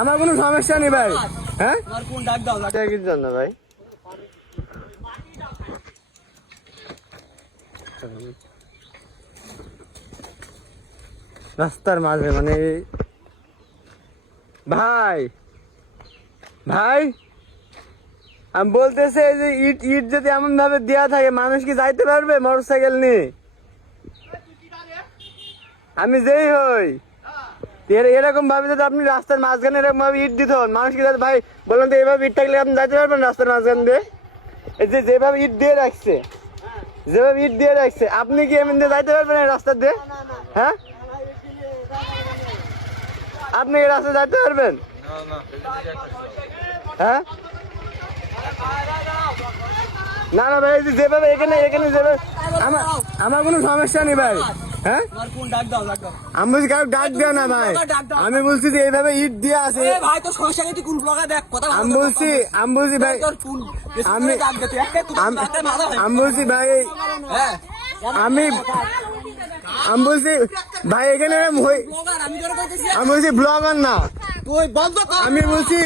আমার কোনো সমস্যা নেই ভাই। হ্যাঁ কোন ডাক দাও কিছু জন্য ভাই রাস্তার মাঝে মানে ভাই ভাই আমি বলতেছে যে ইট ইট যদি এমন ভাবে দেওয়া থাকে মানুষ কি যাইতে পারবে মোটরসাইকেল নিয়ে? আমি যেই হই এরকম ভাবে যদি আপনি রাস্তার মাঝখানে এরকম ভাবে ইট দিত মানুষ কি ভাই বললেন তো এইভাবে ইট থাকলে আপনি যাইতে পারবেন রাস্তার মাঝখান দিয়ে? এই যে যেভাবে ইট দিয়ে রাখছে যেভাবে ইট দিয়ে রাখছে আপনি কি এমনি দিয়ে যাইতে পারবেন এই রাস্তা দিয়ে? হ্যাঁ আপনি এই রাস্তায় যাইতে পারবেন? হ্যাঁ না না ভাই যেভাবে এখানে এখানে যেভাবে আমার কোনো সমস্যা নেই ভাই। হ্যাঁ কোন ডাক দাও আমি বলছি কারো ডাক দেও না ভাই। আমি বলছি যে এইভাবে ইট দিয়ে আছে ভাই তো সমস্যা নেই, তুই কোন ব্লগে দেখ কথা। আমি বলছি ভাই আমি বলছি ভাই আমি বলছি ভাই এখানে আমি বলছি ব্লগার না। তুই বন্ধ কর। আমি বলছি